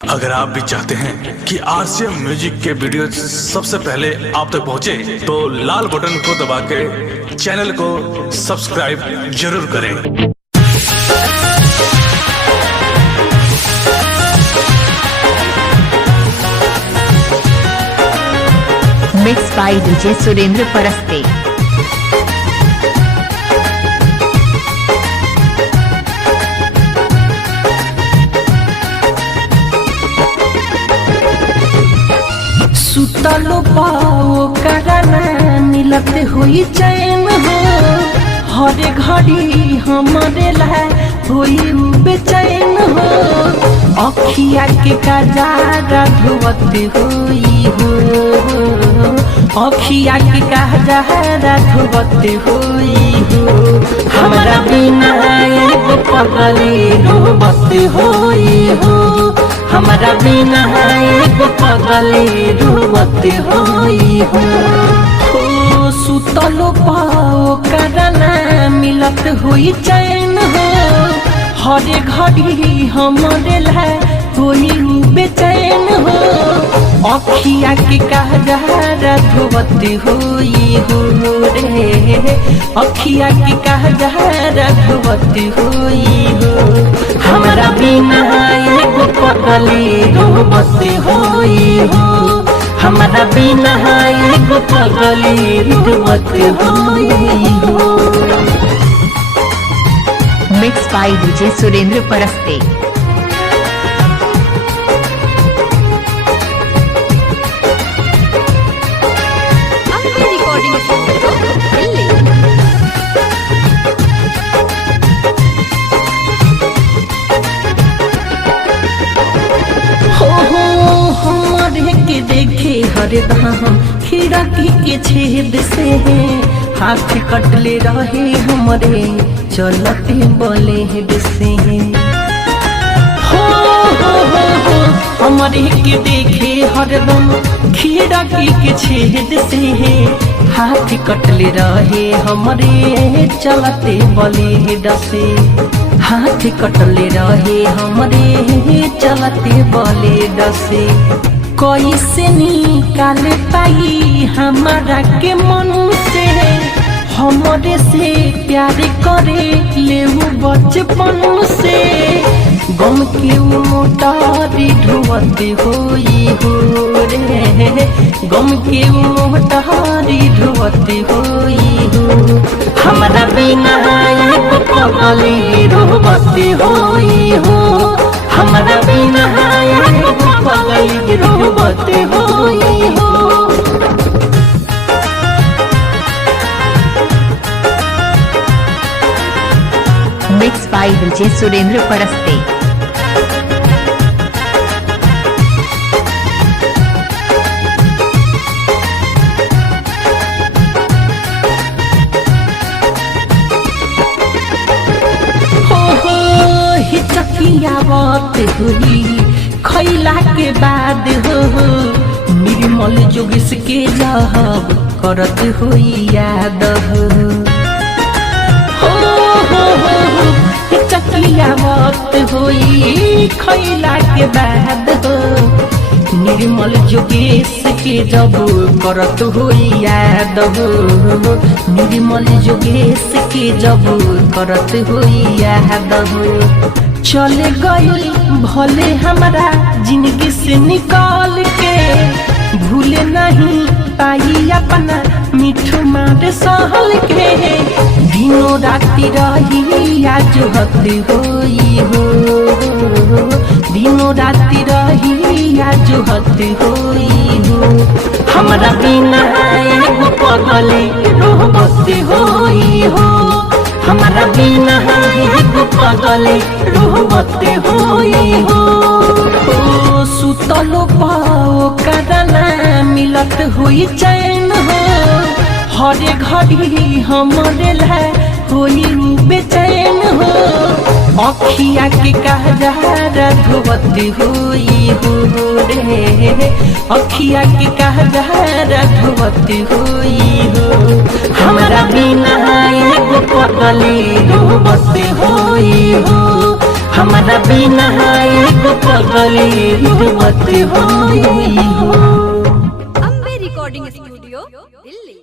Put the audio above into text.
अगर आप भी चाहते हैं कि आरसीएम म्यूजिक के वीडियो सबसे पहले आप तक पहुंचे, तो लाल बटन को दबा के चैनल को सब्सक्राइब जरूर करें। Mix by DJ Surendra Paraste. सुतलो पाओ करना मिलत हुई चैन हो, हर घड़ी हमारे लाए हुई बेचैन हो। अखिया के कजारा धुवत हुई हो, अखिया के कजारा धुवत हुई हो। हमारा बिना एगो पगली रोबत हुई हो, हमारा बिना एगो पगली रोबत हुई हो। सुतलो पाओ करना मिलत हुई चैन हो, हर घड़ी हमारे लाए हुई बेचैन हो। अखिया के कजारा धुवत हुई हो रे, अखिया के कजारा धुवत हुई हो। हमारा बिना एगो पगली रोबत हुई हो, हमारा बिना एगो पगली रोबत हुई हो। Mix by DJ Surendra Paraste. के देखे हरदम खिड़की के छेद से हाथ कटले रहे हमरे चलते ब्लेड से। हमारे के देखे हरदम खिड़की के छेद से हाथ कटले रहे हमरे चलते ब्लेड से। हाथ कटले रहे हमरे चलते ब्लेड से। कैसे निकाल पाई हमारा के मन से, हमरे से प्यार करे ले बचपन से। गम के मोटारी ढोवत हुई हो रे, गम के मोटारी ढोवत हुई हो। हमारा बिना एगो पगली रोबत हुई हो, हमारा बिना एगो पगली रोबत हुई हो। Mix by DJ Surendra Paraste. बात हुई खैला के बाद हो, निर्मल जोगिस के जब करत हुई याद चकिया बात हुई खैला के बाद हो, निर्मल जोगेश के जब करत हुई याद हो। निर्मल जोगेश के जब करत हुई याद हो। चले गई भले हमारा जिंदगी से निकाल के, भूले नहीं पाई अपना मिठू मार सहल के। दिनों राति रही आज हती हुई हो, दिनों राति रही आज हती हुई हो। हमारा बिना एगो पगली रोबत हुई हो, हमारा बिना एगो पगली रोबत हुई हो। सुतलो पाओ करना मिलत हुई चैन हो, हर घड़ी हमारे लाए हुई बेचैन हो। अखिया के कजारा धुवत हुई हो रे, अखिया के कजारा धुवत हुई हो। हमारा बिना एगो पगली रोबत हुई हो, हमारा बिना एगो पगली रोवत होई हो। Ambe recording studio Delhi.